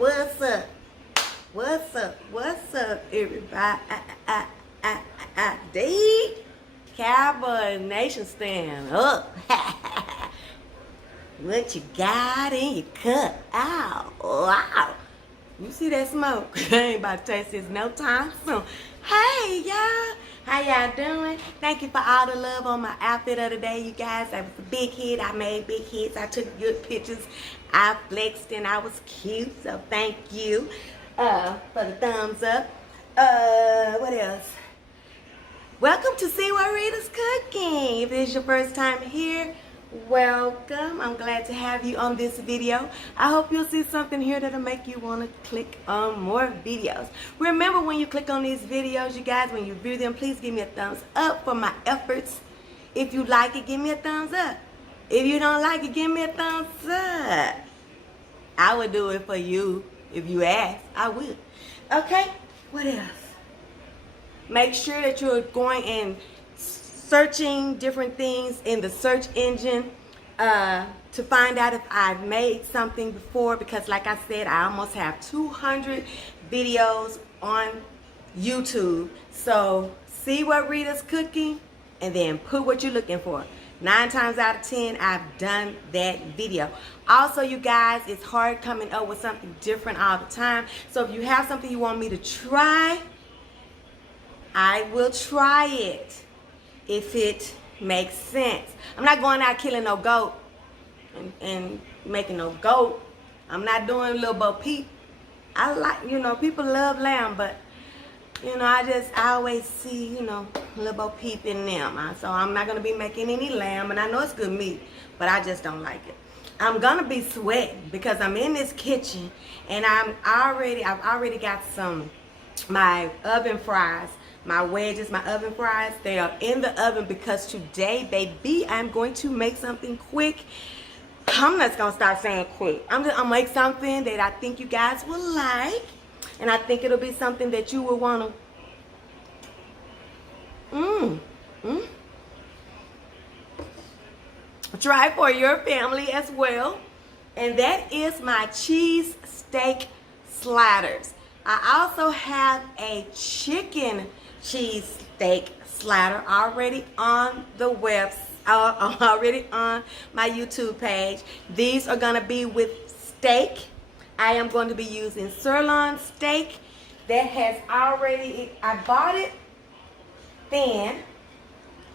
What's up? What's up? What's up, everybody? Cowboy Nation, stand up. What you got in your cup? Ow. Wow. You see that smoke? I ain't about to taste this no time soon. Hey, y'all. How y'all doing? Thank you for all the love on my outfit of the day, you guys. That was a big hit. I made big hits. I took good pictures. I flexed and I was cute. So thank you for the thumbs up. What else? Welcome to See What Rita's Cooking. If this is your first time here, welcome. I'm glad to have you on this video. I hope you'll see something here that'll make you want to click on more videos. Remember, when you click on these videos, you guys, when you view them, please give me a thumbs up for my efforts. If you like it, give me a thumbs up. If you don't like it, give me a thumbs up. I would do it for you. If you ask, I would. Okay, what else? Make sure that you're going and searching different things in the search engine to find out if I've made something before, because like I said, I almost have 200 videos on YouTube. So see what Rita's cooking and then put what you're looking for. 9 times out of 10, I've done that video. Also, you guys, it's hard coming up with something different all the time. So if you have something you want me to try, I will try it if it makes sense. I'm not going out killing no goat and making no goat. I'm not doing little Bo Peep. I like, people love lamb, but, I always see, little Bo Peep in them. So I'm not going to be making any lamb, and I know it's good meat, but I just don't like it. I'm going to be sweating because I'm in this kitchen, and I've already got my oven fries. My wedges, my oven fries, they are in the oven because today, baby, I'm going to make something quick. I'm not going to start saying quick. I'm going to make something that I think you guys will like. And I think it'll be something that you will want to try for your family as well. And that is my cheesesteak sliders. I also have a chicken cheesesteak slider already on the already on my YouTube page. These are going to be with steak. I am going to be using sirloin steak that has already, I bought it thin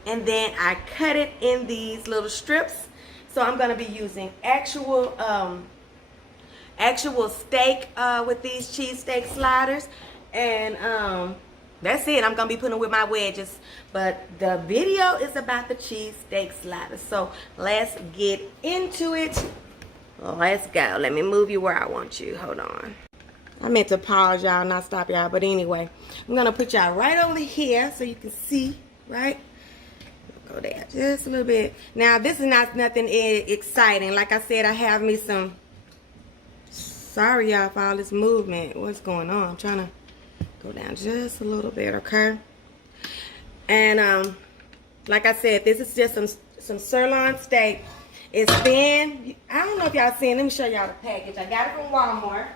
and then I cut it in these little strips. So I'm going to be using actual steak with these cheesesteak sliders, and that's it. I'm gonna be putting it with my wedges, but the video is about the cheesesteak sliders. So let's get into it. Let's go. Let me move you where I want you. Hold on. I meant to pause y'all, not stop y'all, but anyway, I'm gonna put y'all right over here so you can see. Right, go there just a little bit. Now this is not nothing exciting. Like I said, I have me some. Sorry y'all for all this movement. What's going on? I'm trying to go down just a little bit, okay? And like I said, this is just some sirloin steak. It's thin. I don't know if y'all seen. Let me show y'all the package. I got it from Walmart.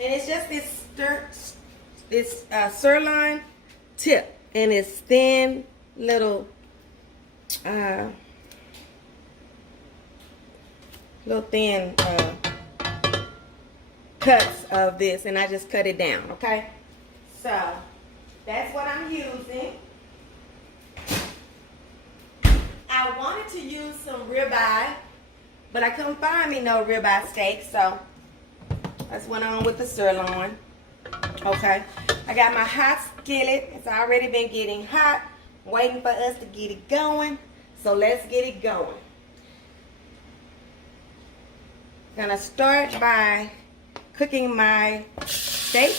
And it's just this sirloin tip, and it's thin little thin cuts of this, and I just cut it down, okay? So that's what I'm using. I wanted to use some ribeye, but I couldn't find me no ribeye steak, so that's went on with the sirloin. Okay, I got my hot skillet. It's already been getting hot, waiting for us to get it going. So let's get it going. Gonna start by cooking my steak.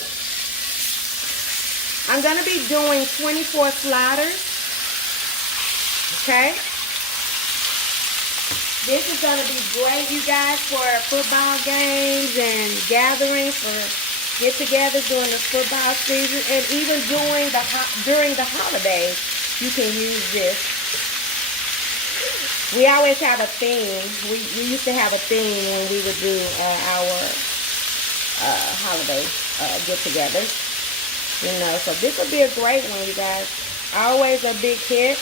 I'm gonna be doing 24 sliders. Okay. This is gonna be great, you guys, for football games and gatherings, for get-togethers during the football season, and even during the holidays. You can use this. We always have a theme. We used to have a theme when we would do our holiday get-togethers. You know, so this would be a great one, you guys. Always a big hit.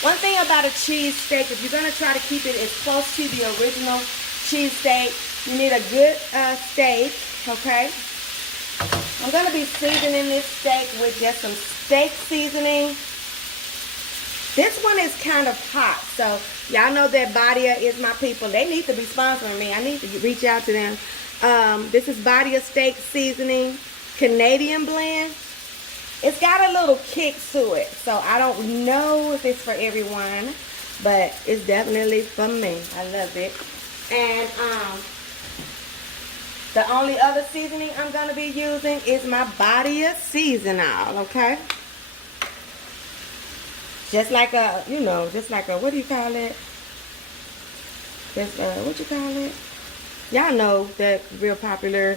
One thing about a cheesesteak, if you're going to try to keep it as close to the original cheesesteak, you need a good steak, okay? I'm going to be seasoning this steak with just some steak seasoning. This one is kind of hot, so y'all know that Bahia is my people. They need to be sponsoring me. I need to reach out to them. This is Bahia steak seasoning, Canadian blend. It's got a little kick to it, so I don't know if it's for everyone, but it's definitely for me. I love it. And the only other seasoning I'm going to be using is my Bahia seasoning, okay? Just like a, you know, just like a, what do you call it? Just, what you call it? Y'all know that real popular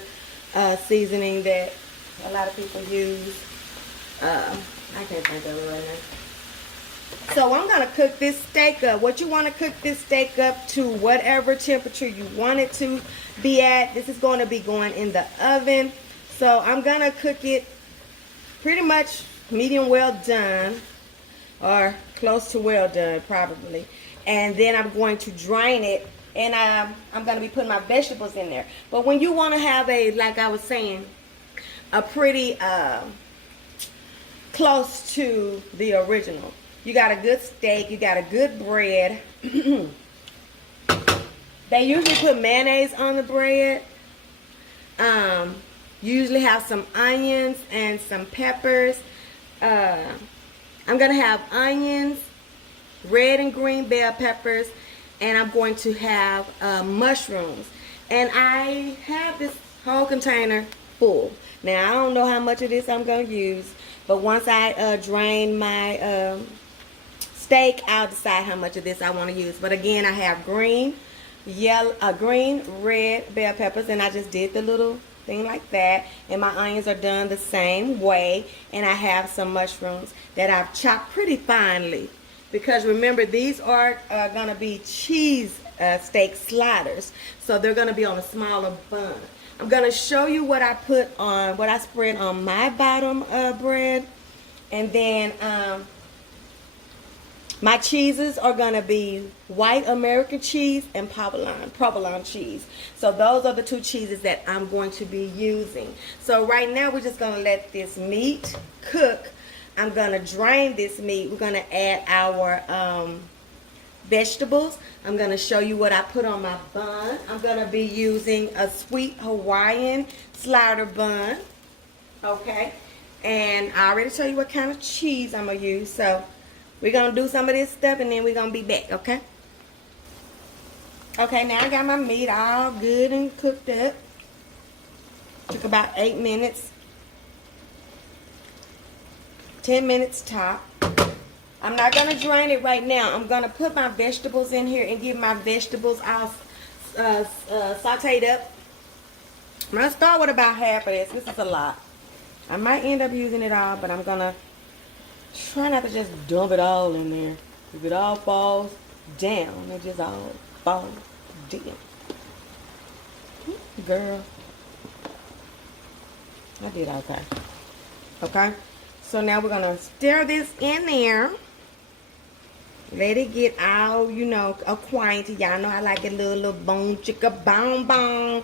seasoning that a lot of people use. I can't think of it right now. So I'm going to cook this steak up. What you want to cook this steak up to whatever temperature you want it to be at. This is going to be going in the oven. So I'm going to cook it pretty much medium well done. Or close to well done, probably. And then I'm going to drain it, and I'm going to be putting my vegetables in there. But when you want to have a, like I was saying, a pretty close to the original, you got a good steak, you got a good bread. They usually put mayonnaise on the bread. You usually have some onions and some peppers. I'm going to have onions, red and green bell peppers, and I'm going to have mushrooms. And I have this whole container full. Now, I don't know how much of this I'm going to use, but once I drain my steak, I'll decide how much of this I want to use. But again, I have green, red bell peppers, and I just did the little thing like that, and my onions are done the same way, and I have some mushrooms that I've chopped pretty finely, because remember, these are gonna be cheese steak sliders, so they're gonna be on a smaller bun. I'm gonna show you what I put on, what I spread on my bottom bread, and then my cheeses are going to be white American cheese and provolone cheese. So those are the two cheeses that I'm going to be using. So right now we're just going to let this meat cook. I'm going to drain this meat. We're going to add our vegetables. I'm going to show you what I put on my bun. I'm going to be using a sweet Hawaiian slider bun. Okay. And I already told you what kind of cheese I'm going to use. So we're going to do some of this stuff, and then we're going to be back, okay? Okay, now I got my meat all good and cooked up. Took about 8 minutes. 10 minutes top. I'm not going to drain it right now. I'm going to put my vegetables in here and get my vegetables all sauteed up. I'm going to start with about half of this. This is a lot. I might end up using it all, but I'm going to try not to just dump it all in there. If it all falls down, it just all falls down. Girl. I did okay. Okay? So now we're going to stir this in there. Let it get all, you know, acquainted. Y'all know I like a little bone chicka bone.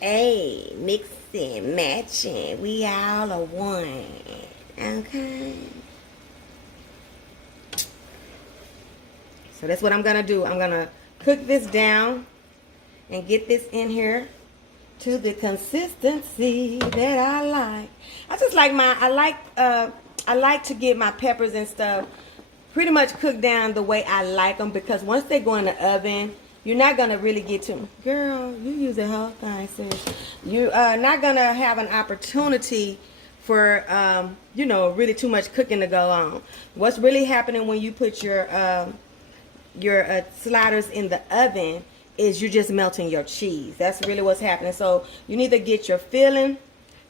Hey, mixing, matching. We all are one. Okay? So that's what I'm going to do. I'm going to cook this down and get this in here to the consistency that I like. I just like I like to get my peppers and stuff pretty much cooked down the way I like them, because once they go in the oven, you're not going to really get to them. Girl, you use the whole thing, sis. You're not going to have an opportunity for, you know, really too much cooking to go on. What's really happening when you put your sliders in the oven is you're just melting your cheese. That's really what's happening. So you need to get your filling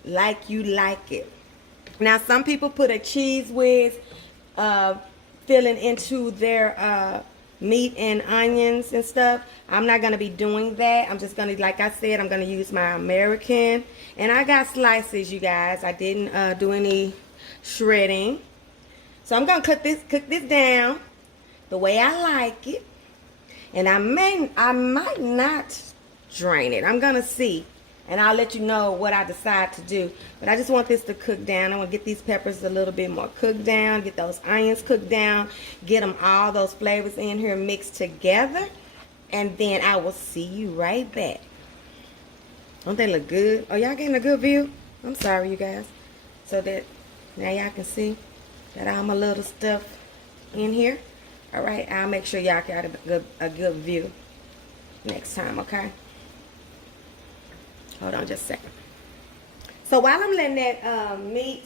like you like it. Now, some people put a cheese whiz filling into their meat and onions and stuff. I'm not going to be doing that. I'm just going to, like I said, I'm going to use my American. And I got slices, you guys. I didn't do any shredding. So I'm going to cook this down the way I like it. And I might not drain it. I'm going to see. And I'll let you know what I decide to do. But I just want this to cook down. I want to get these peppers a little bit more cooked down. Get those onions cooked down. Get them all those flavors in here mixed together. And then I will see you right back. Don't they look good? Oh, y'all getting a good view? I'm sorry, you guys. So that now y'all can see that I'm a little stuff in here. All right, I'll make sure y'all got a good view next time, okay? Hold on just a second. So while I'm letting that meat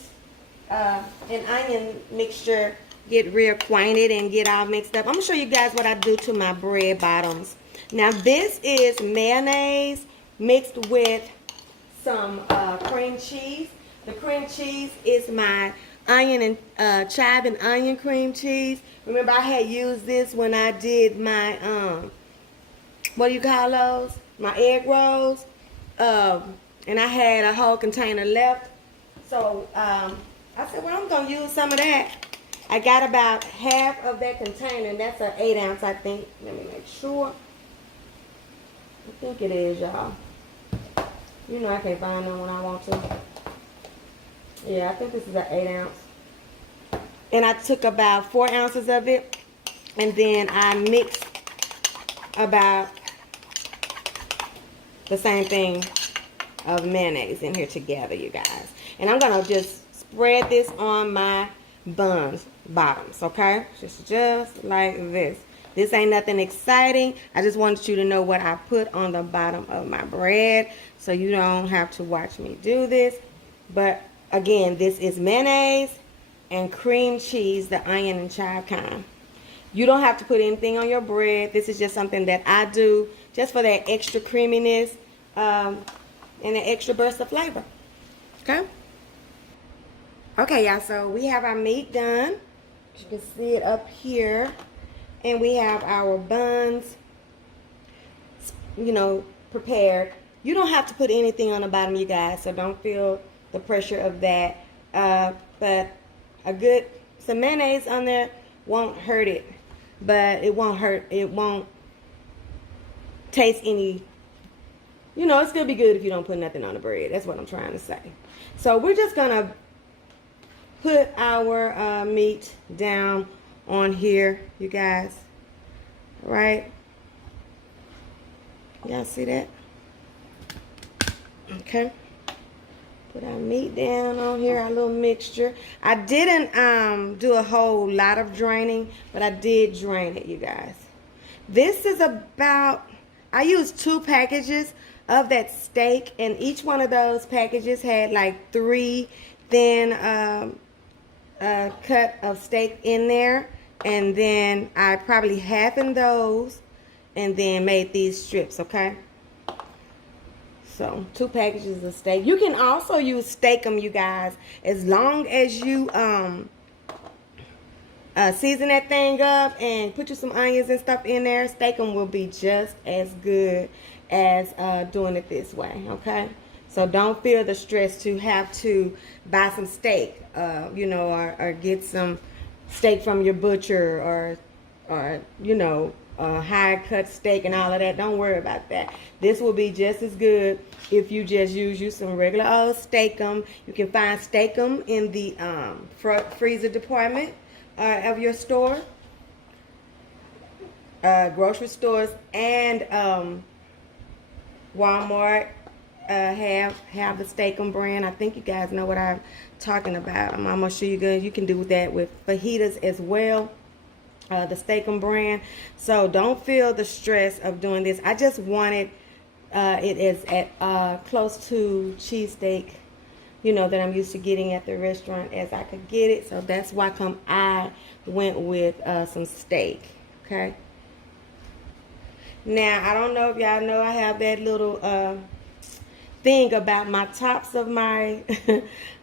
and onion mixture get reacquainted and get all mixed up, I'm going to show you guys what I do to my bread bottoms. Now this is mayonnaise mixed with some cream cheese. The cream cheese is my onion and chive and onion cream cheese. Remember I had used this when I did my, what do you call those? My egg rolls. And I had a whole container left. So I said, well, I'm going to use some of that. I got about half of that container, and that's an 8 ounce, I think. Let me make sure. I think it is, y'all. You know I can't find them when I want to. Yeah, I think this is an 8 ounce. And I took about 4 ounces of it, and then I mixed about the same thing of mayonnaise in here together, you guys. And I'm going to just spread this on my buns bottoms, okay? Just like this. This ain't nothing exciting. I just wanted you to know what I put on the bottom of my bread so you don't have to watch me do this. But again, this is mayonnaise and cream cheese, the onion and chive kind. You don't have to put anything on your bread. This is just something that I do just for that extra creaminess and an extra burst of flavor. Okay? Okay, y'all, so we have our meat done. You can see it up here. And we have our buns, you know, prepared. You don't have to put anything on the bottom, you guys, so don't feel the pressure of that. But some mayonnaise on there won't hurt it. But it won't taste any, you know, it's going to be good if you don't put nothing on the bread. That's what I'm trying to say. So we're just going to put our meat down on here, you guys. All right? Y'all see that? Okay. Put our meat down on here, our little mixture. I didn't do a whole lot of draining, but I did drain it, you guys. This is about, I used 2 packages of that steak, and each one of those packages had like 3 thin cut of steak in there. And then I probably halved those and then made these strips, okay? So 2 packages of steak. You can also use steak-em, you guys, as long as you season that thing up and put you some onions and stuff in there. Steak-em will be just as good as doing it this way, okay? So don't feel the stress to have to buy some steak, you know, or get some steak from your butcher, or you know, high cut steak and all of that. Don't worry about that. This will be just as good if you just use you some regular old steak-em. You can find steak-em in the freezer department of your store, grocery stores, and Walmart have the steak-em brand. I think you guys know what I'm talking about. I'm gonna show you guys. You can do that with fajitas as well. The steak-em brand. So don't feel the stress of doing this. I just wanted it is at close to cheesesteak, you know, that I'm used to getting at the restaurant as I could get it. So that's why I went with some steak. Okay. Now I don't know if y'all know I have that little thing about my tops of my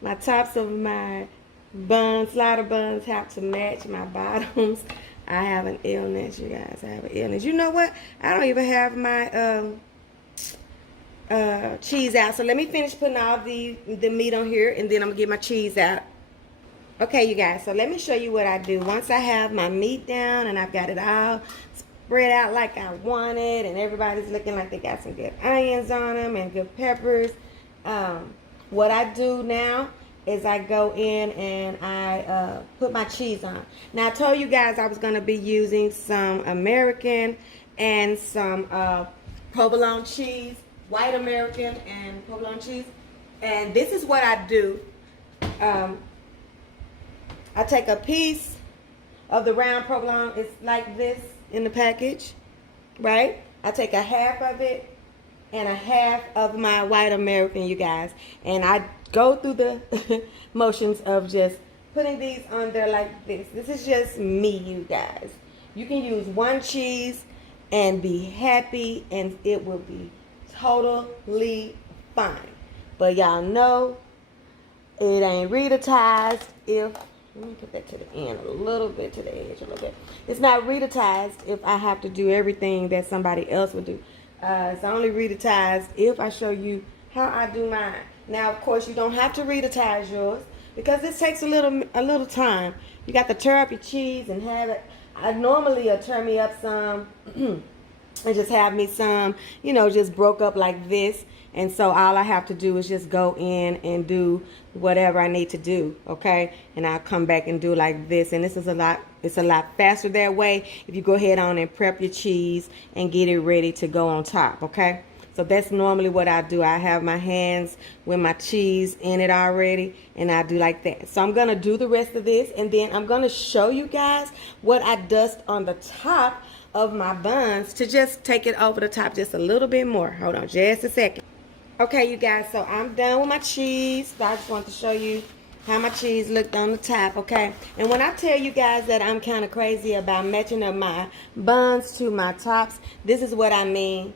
my tops of my buns, slider buns have to match my bottoms. I have an illness, you guys. I have an illness. You know what? I don't even have my cheese out. So let me finish putting all the meat on here, and then I'm gonna get my cheese out. Okay, you guys, so let me show you what I do. Once I have my meat down and I've got it all spread out like I want it, and everybody's looking like they got some good onions on them and good peppers, what I do now is I go in and I put my cheese on. Now, I told you guys I was going to be using some American and some provolone cheese, white American and provolone cheese. And this is what I do. I take a piece of the round provolone. It's like this in the package, right? I take a half of it and a half of my white American, you guys. And I go through the motions of just putting these on there like this. This is just me, you guys. You can use one cheese and be happy, and it will be totally fine. But y'all know it ain't Rita-tized if... Let me put that to the end a little bit, to the edge a little bit. It's not Rita-tized if I have to do everything that somebody else would do. It's only Rita-tized if I show you how I do mine. Now, of course, you don't have to Rita-tize yours because this takes a little time. You got to tear up your cheese and have it. I normally tear me up some and just have me some, you know, just broke up like this. And so all I have to do is just go in and do whatever I need to do, okay? And I'll come back and do like this. And this is it's a lot faster that way if you go ahead on and prep your cheese and get it ready to go on top, okay? So that's normally what I do. I have my hands with my cheese in it already, and I do like that. So I'm going to do the rest of this, and then I'm going to show you guys what I dust on the top of my buns to just take it over the top just a little bit more. Hold on just a second. Okay, you guys, so I'm done with my cheese. I just want to show you how my cheese looked on the top, okay? And when I tell you guys that I'm kind of crazy about matching up my buns to my tops, this is what I mean.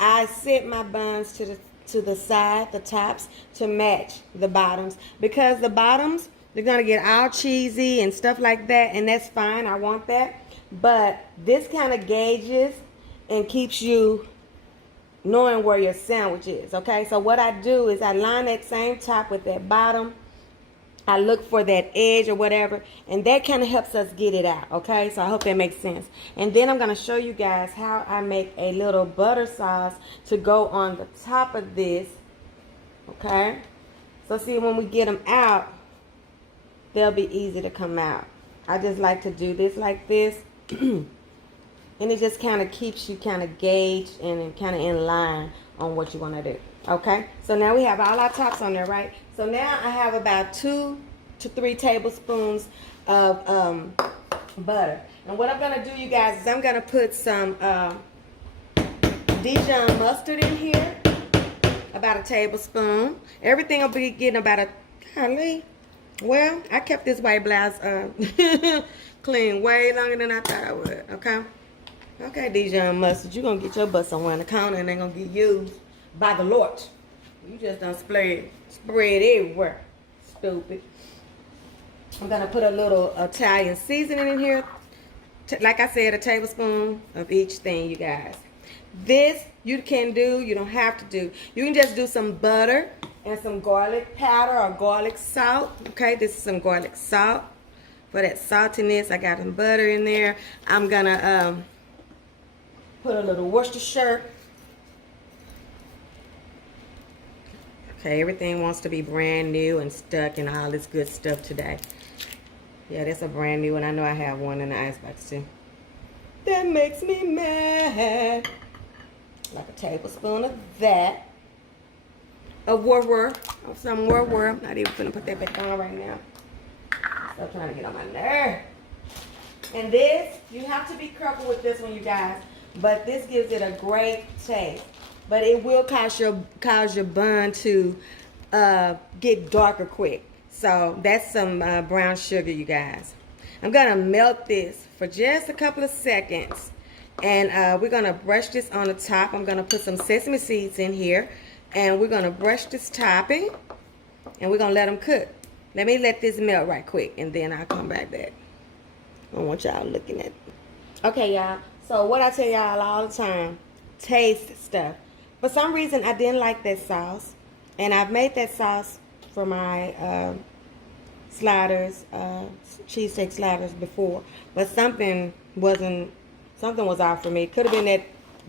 I set my buns to the side, the tops, to match the bottoms. Because the bottoms, they're going to get all cheesy and stuff like that, and that's fine. I want that. But this kind of gauges and keeps you knowing where your sandwich is, okay? So what I do is I line that same top with that bottom. I look for that edge or whatever, and that kind of helps us get it out, okay? So I hope that makes sense. And then I'm going to show you guys how I make a little butter sauce to go on the top of this, okay? So see, when we get them out, they'll be easy to come out. I just like to do this like this. And it just kind of keeps you kind of gauged and kind of in line on what you want to do. Okay? So now we have all our tops on there, right? So now I have about 2 to 3 tablespoons of butter. And what I'm going to do, you guys, is I'm going to put some Dijon mustard in here. About a tablespoon. Everything will be getting about a... Golly. Well, I kept this white blouse clean way longer than I thought I would. Okay? Okay, Dijon mustard, you're going to get your butt somewhere in the corner and they're going to get used by the Lord. You just done spread everywhere. Stupid. I'm going to put a little Italian seasoning in here. Like I said, a tablespoon of each thing, you guys. This you can do, you don't have to do. You can just do some butter and some garlic powder or garlic salt. Okay, this is some garlic salt. For that saltiness, I got some butter in there. I'm going to... put a little Worcestershire. Okay, everything wants to be brand new and stuck and all this good stuff today. Yeah, that's a brand new one. I know I have one in the icebox too. That makes me mad. Like a tablespoon of that. Of some War. I'm not even gonna put that back on right now. Stop trying to get on my nerve. And this, you have to be careful with this one, you guys. But this gives it a great taste. But it will cause your bun to get darker quick. So that's some brown sugar, you guys. I'm going to melt this for just a couple of seconds. And we're going to brush this on the top. I'm going to put some sesame seeds in here. And we're going to brush this topping. And we're going to let them cook. Let me let this melt right quick. And then I'll come back. I don't want y'all looking at Okay, y'all. So what I tell y'all all the time, taste stuff. For some reason, I didn't like that sauce. And I've made that sauce for my sliders, cheesesteak sliders before. But something was off for me. It could have been that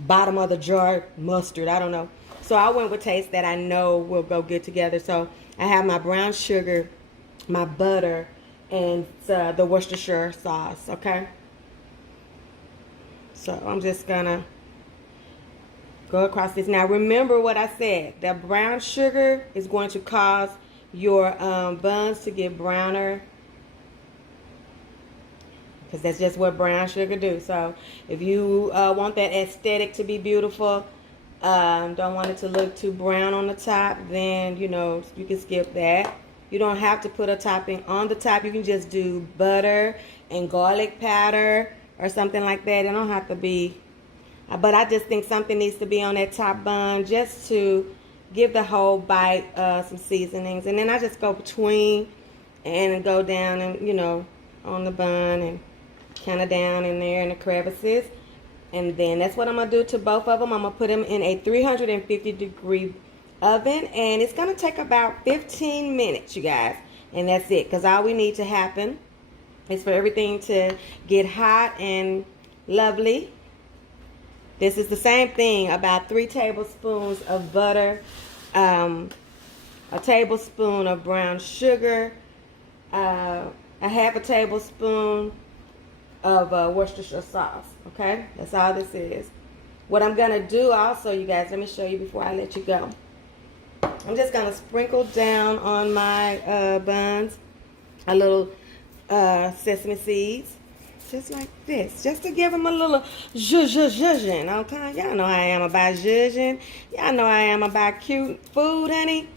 bottom of the jar mustard. I don't know. So I went with taste that I know will go good together. So I have my brown sugar, my butter, and the Worcestershire sauce, okay? So I'm just gonna go across this. Now remember what I said. The brown sugar is going to cause your buns to get browner, because that's just what brown sugar do. So if you want that aesthetic to be beautiful, don't want it to look too brown on the top, then you can skip that. You don't have to put a topping on the top. You can just do butter and garlic powder or something like that. It don't have to be, but I just think something needs to be on that top bun just to give the whole bite some seasonings. And then I just go between and go down and, on the bun and kind of down in there in the crevices. And then that's what I'm going to do to both of them. I'm going to put them in a 350-degree oven. And it's going to take about 15 minutes, you guys. And that's it. Because all we need to happen is for everything to get hot and lovely. This is the same thing, about 3 tablespoons of butter, a tablespoon of brown sugar, a half a tablespoon of Worcestershire sauce, okay? That's all this is. What I'm going to do also, you guys, let me show you before I let you go. I'm just going to sprinkle down on my buns a little sesame seeds. Just like this, just to give them a little zhuzh, okay? Y'all know I am about zhuzhing. Y'all know I am about cute food, honey.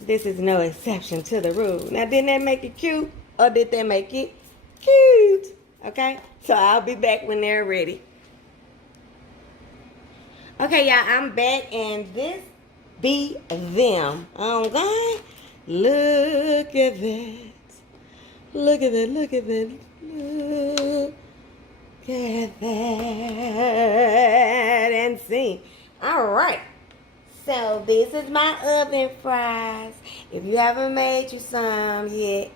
This is no exception to the rule. Now, didn't that make it cute, or did that make it cute? Okay, so I'll be back when they're ready. Okay, y'all, I'm back, and this be them, okay? Look at that. Look at that, look at that. Look at that and see. All right. So this is my oven fries. If you haven't made you some yet,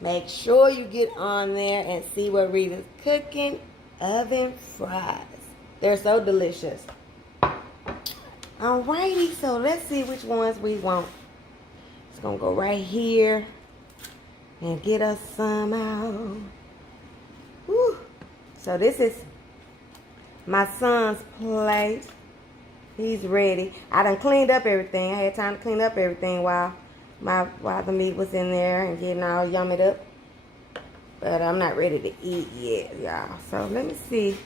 make sure you get on there and see what Rita's cooking. Oven fries. They're so delicious. Alrighty, so let's see which ones we want. It's gonna go right here and get us some out. Whew. So this is my son's plate. He's ready. I done cleaned up everything. I had time to clean up everything while the meat was in there and getting all yummied up. But I'm not ready to eat yet, y'all. So let me see.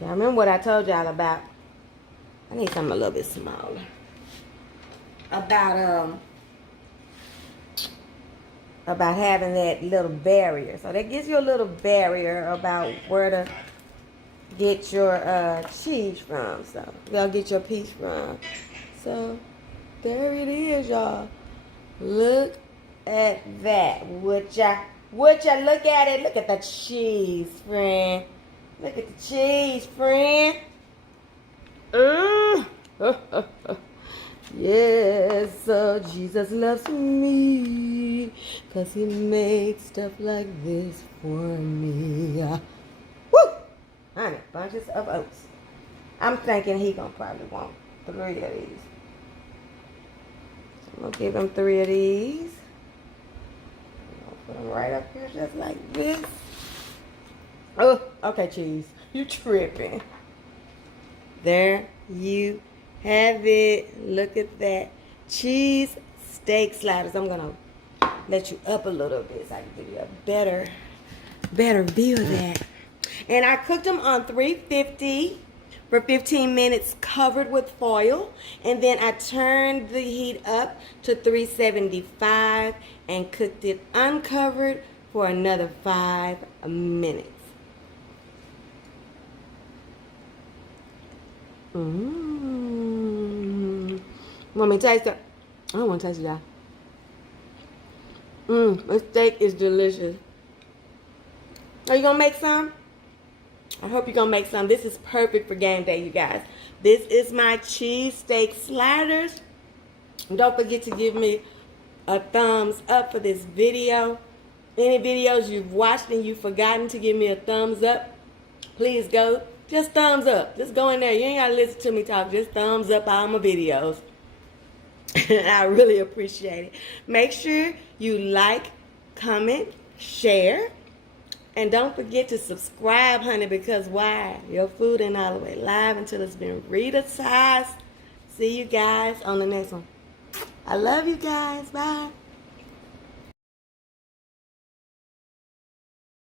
Y'all remember what I told y'all about? I need something a little bit smaller. About having that little barrier. So that gives you a little barrier about where to get your cheese from. So y'all get your piece from. So there it is, y'all. Look at that. Would ya look at it? Look at the cheese, friend. Look at the cheese, friend. Yes, Jesus loves me, 'cause he made stuff like this for me. Woo! Honey, bunches of oats. I'm thinking he gonna probably want 3 of these. So I'm gonna give him 3 of these. I'm gonna put them right up here just like this. Oh, okay, cheese. You tripping. There you have it. Look at that. Cheese steak sliders. I'm going to let you up a little bit so I can give you a better view of that. And I cooked them on 350 for 15 minutes covered with foil. And then I turned the heat up to 375 and cooked it uncovered for another 5 minutes. Want me to taste it? I don't want to taste it, y'all. This steak is delicious. Are you gonna make some? I hope you're going to make some. This is perfect for game day, you guys. This is my cheesesteak sliders. Don't forget to give me a thumbs up for this video. Any videos you've watched and you've forgotten to give me a thumbs up, please go. Just thumbs up. Just go in there. You ain't got to listen to me talk. Just thumbs up all my videos. I really appreciate it. Make sure you like, comment, share. And don't forget to subscribe, honey, because why? Your food ain't all the way live until it's been Rita-sized. See you guys on the next one. I love you guys. Bye.